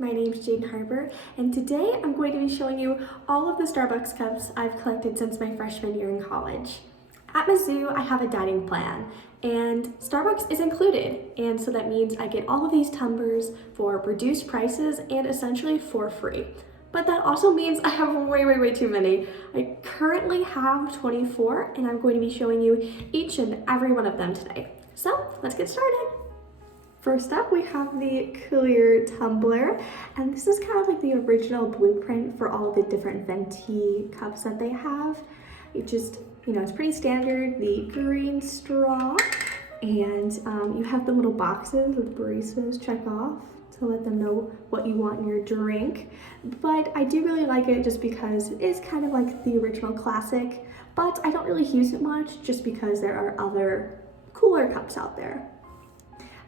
My name is Jaden Harper, and today I'm going to be showing you all of the Starbucks cups I've collected since my freshman year in college. At Mizzou, I have a dining plan, and Starbucks is included, and so that means I get all of these tumblers for reduced prices and essentially for free. But that also means I have way too many. I currently have 24, and I'm going to be showing you each and every one of them today. So let's get started. First up, we have the clear tumbler, and this is kind of like the original blueprint for all of the different venti cups that they have. It just, it's pretty standard, the green straw, and you have the little boxes with baristas check off to let them know what you want in your drink. But I do really like it just because it is kind of like the original classic, but I don't really use it much just because there are other cooler cups out there.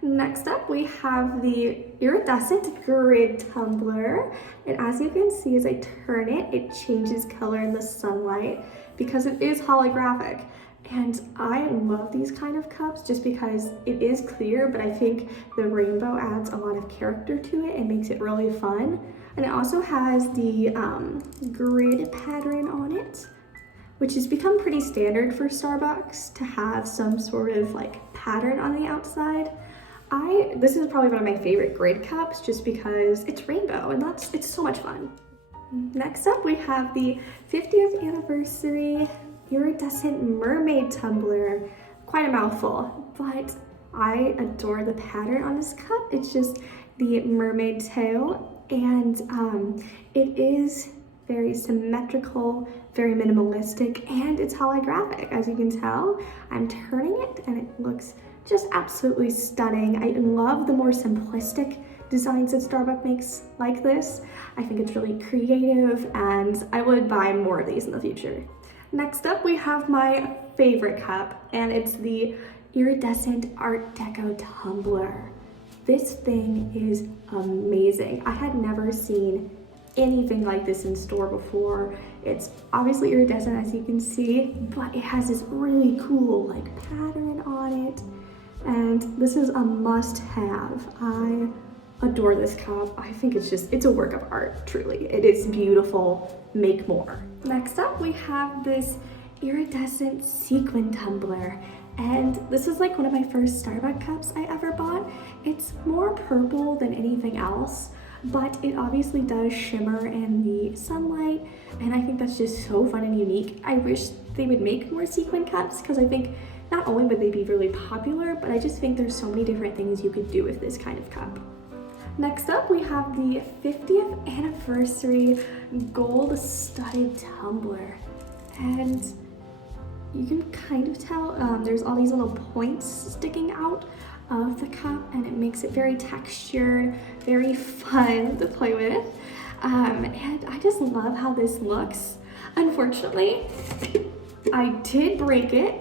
Next up, we have the iridescent grid tumbler. And as you can see, as I turn it, it changes color in the sunlight because it is holographic. And I love these kind of cups just because it is clear, but I think the rainbow adds a lot of character to it and makes it really fun. And it also has the grid pattern on it, which has become pretty standard for Starbucks to have some sort of like pattern on the outside. This is probably one of my favorite grid cups just because it's rainbow and it's so much fun. Next up, we have the 50th anniversary iridescent mermaid tumbler. Quite a mouthful, but I adore the pattern on this cup. It's just the mermaid tail, and it is very symmetrical, very minimalistic, and it's holographic. As you can tell, I'm turning it and it looks just absolutely stunning. I love the more simplistic designs that Starbucks makes like this. I think it's really creative and I would buy more of these in the future. Next up, we have my favorite cup, and it's the iridescent Art Deco tumbler. This thing is amazing. I had never seen anything like this in store before. It's obviously iridescent, as you can see, but it has this really cool like pattern on it. And this is a must-have. I adore this cup. I think it's a work of art, truly. It is beautiful. Make more. Next up, we have this iridescent sequin tumbler. And this is like one of my first Starbucks cups I ever bought. It's more purple than anything else, but it obviously does shimmer in the sunlight. And I think that's just so fun and unique. I wish they would make more sequin cups because I think not only would they be really popular, but I just think there's so many different things you could do with this kind of cup. Next up, we have the 50th anniversary gold studded tumbler. And you can kind of tell there's all these little points sticking out of the cup, and it makes it very textured, very fun to play with. And I just love how this looks. Unfortunately, I did break it.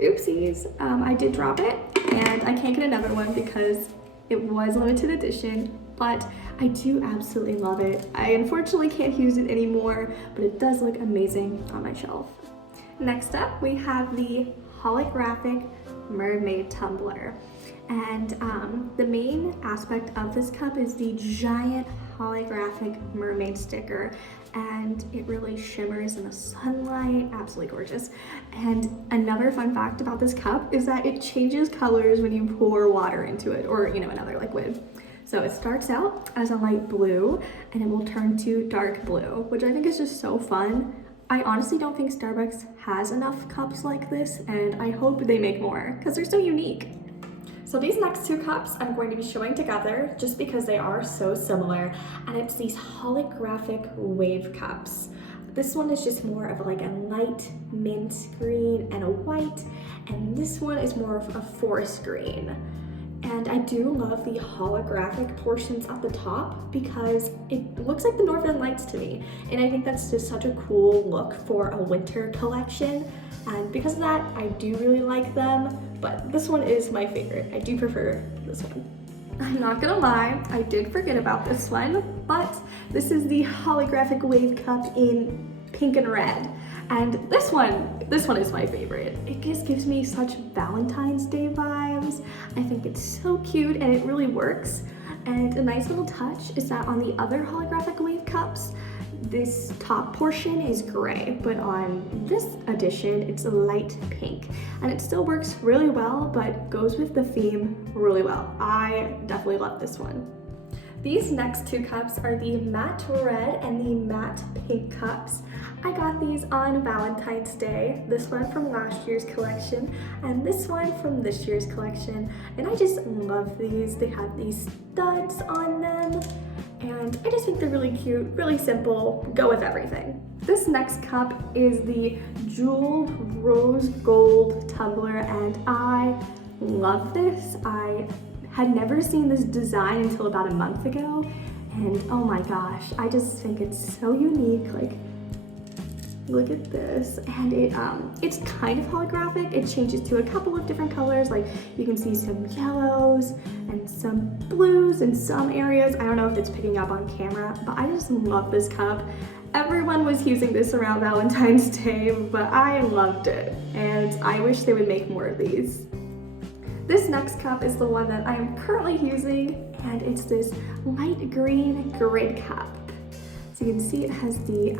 Oopsies. I did drop it, and I can't get another one because it was limited edition, but I do absolutely love it. I unfortunately can't use it anymore, but it does look amazing on my shelf. Next up, we have the holographic mermaid tumbler. And the main aspect of this cup is the giant holographic mermaid sticker, and it really shimmers in the sunlight. Absolutely gorgeous. And another fun fact about this cup is that it changes colors when you pour water into it, or another liquid. So it starts out as a light blue and it will turn to dark blue, which I think is just so fun. I honestly don't think Starbucks has enough cups like this, and I hope they make more because they're so unique. So these next two cups I'm going to be showing together just because they are so similar, and it's these holographic wave cups. This one is just more of like a light mint green and a white, and this one is more of a forest green. And I do love the holographic portions at the top because it looks like the Northern Lights to me. And I think that's just such a cool look for a winter collection. And because of that, I do really like them, but this one is my favorite. I do prefer this one. I'm not gonna lie, I did forget about this one, but this is the holographic wave cup in pink and red. And this one is my favorite. It just gives me such Valentine's Day vibes. I think it's so cute and it really works. And a nice little touch is that on the other holographic wave cups, this top portion is gray, but on this edition, it's a light pink. And it still works really well, but goes with the theme really well. I definitely love this one. These next two cups are the matte red and the matte pink cups. I got these on Valentine's Day, this one from last year's collection and this one from this year's collection, and I just love these. They have these studs on them and I just think they're really cute, really simple, go with everything. This next cup is the jeweled rose gold tumbler and I love this. I had never seen this design until about a month ago, and oh my gosh, I just think it's so unique. Like, look at this, and it's kind of holographic. It changes to a couple of different colors, like you can see some yellows and some blues in some areas. I don't know if it's picking up on camera, but I just love this cup. Everyone was using this around Valentine's Day, but I loved it, and I wish they would make more of these. This next cup is the one that I am currently using, and it's this light green grid cup. So you can see it has the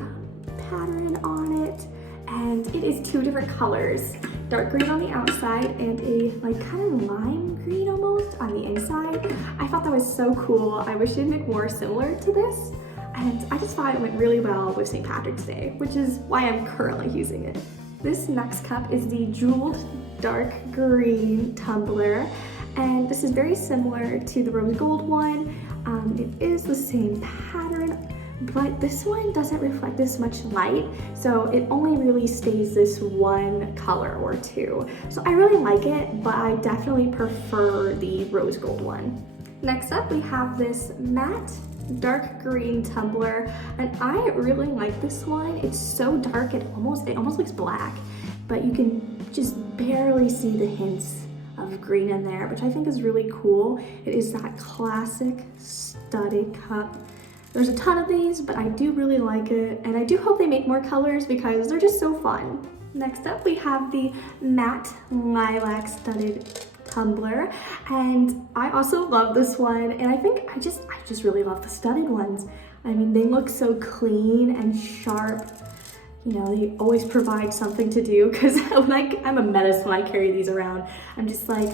pattern on it, and it is two different colors. Dark green on the outside and a like kind of lime green almost on the inside. I thought that was so cool. I wish they'd make more similar to this, and I just thought it went really well with St. Patrick's Day, which is why I'm currently using it. This next cup is the jeweled dark green tumbler, and this is very similar to the rose gold one. It is the same pattern, but this one doesn't reflect as much light, so it only really stays this one color or two. So I really like it, but I definitely prefer the rose gold one. Next up, we have this matte dark green tumbler, and I really like this one. It's so dark, it almost looks black, but you can just barely see the hints of green in there, which I think is really cool. It is that classic studded cup. There's a ton of these, but I do really like it, and I do hope they make more colors because they're just so fun. Next up, we have the matte lilac studded tumbler, and I also love this one, and I think I just really love the studded ones. I mean, they look so clean and sharp. You know, they always provide something to do, because I'm a menace when I carry these around. I'm just like,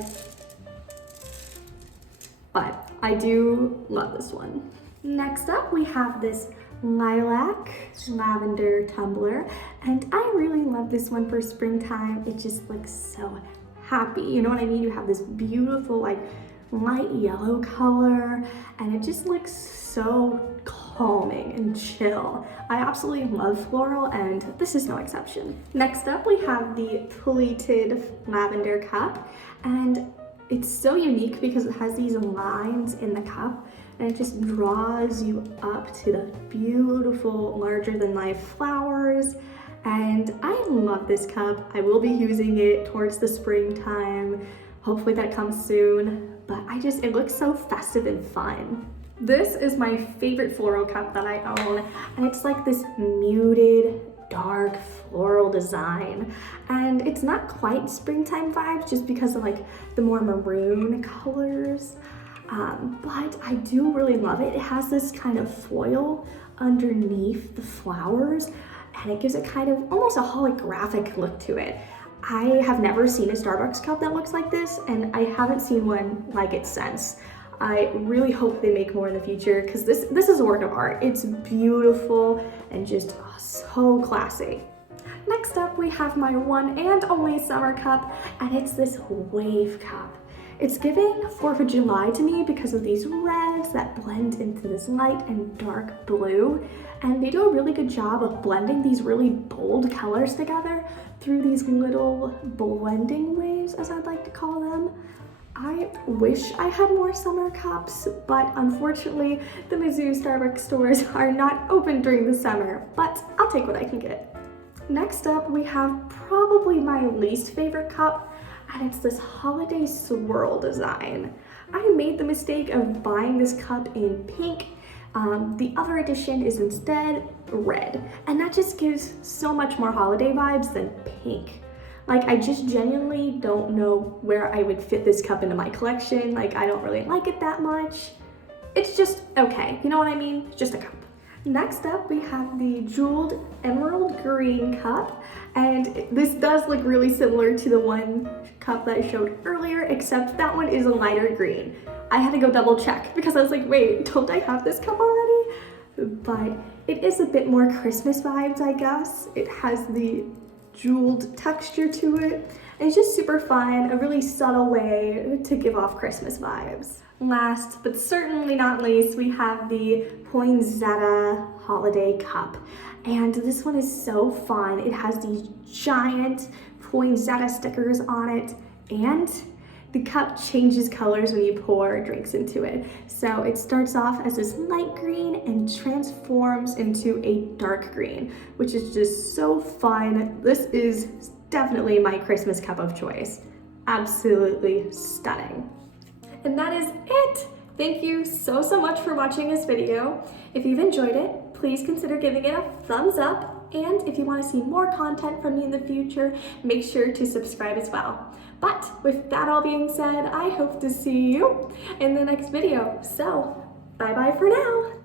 but I do love this one. Next up, we have this lilac lavender tumbler, and I really love this one for springtime. It just looks so happy, you know what I mean? You have this beautiful like light yellow color, and it just looks so calming and chill. I absolutely love floral, and this is no exception. Next up, we have the pleated lavender cup, and it's so unique because it has these lines in the cup, and it just draws you up to the beautiful larger than life flowers. And I love this cup. I will be using it towards the springtime. Hopefully that comes soon, but it looks so festive and fun. This is my favorite floral cup that I own, and it's like this muted, dark floral design. And it's not quite springtime vibes just because of like the more maroon colors, but I do really love it. It has this kind of foil underneath the flowers, and it gives it kind of almost a holographic look to it. I have never seen a Starbucks cup that looks like this, and I haven't seen one like it since. I really hope they make more in the future, because this is a work of art. It's beautiful and just so classy. Next up, we have my one and only summer cup, and it's this wave cup. It's giving 4th of July to me because of these reds that blend into this light and dark blue. And they do a really good job of blending these really bold colors together through these little blending waves, as I'd like to call them. I wish I had more summer cups, but unfortunately, the Mizzou Starbucks stores are not open during the summer, but I'll take what I can get. Next up, we have probably my least favorite cup, and it's this holiday swirl design. I made the mistake of buying this cup in pink. The other edition is instead red, and that just gives so much more holiday vibes than pink. Like, I just genuinely don't know where I would fit this cup into my collection. Like, I don't really like it that much. it's just okay. You know what I mean? It's just a cup. Next up, we have the jeweled emerald green cup, and this does look really similar to the one cup that I showed earlier, except that one is a lighter green. I had to go double check because I was like, wait, don't I have this cup already? But it is a bit more Christmas vibes, I guess. It has the jeweled texture to it, and it's just super fun, a really subtle way to give off Christmas vibes. Last, but certainly not least, we have the poinsettia holiday cup. And this one is so fun. It has these giant poinsettia stickers on it, and the cup changes colors when you pour drinks into it. So it starts off as this light green and transforms into a dark green, which is just so fun. This is definitely my Christmas cup of choice. Absolutely stunning. And that is it. Thank you so much for watching this video. If you've enjoyed it, please consider giving it a thumbs up. And if you want to see more content from me in the future, make sure to subscribe as well. But with that all being said, I hope to see you in the next video. So, bye-bye for now.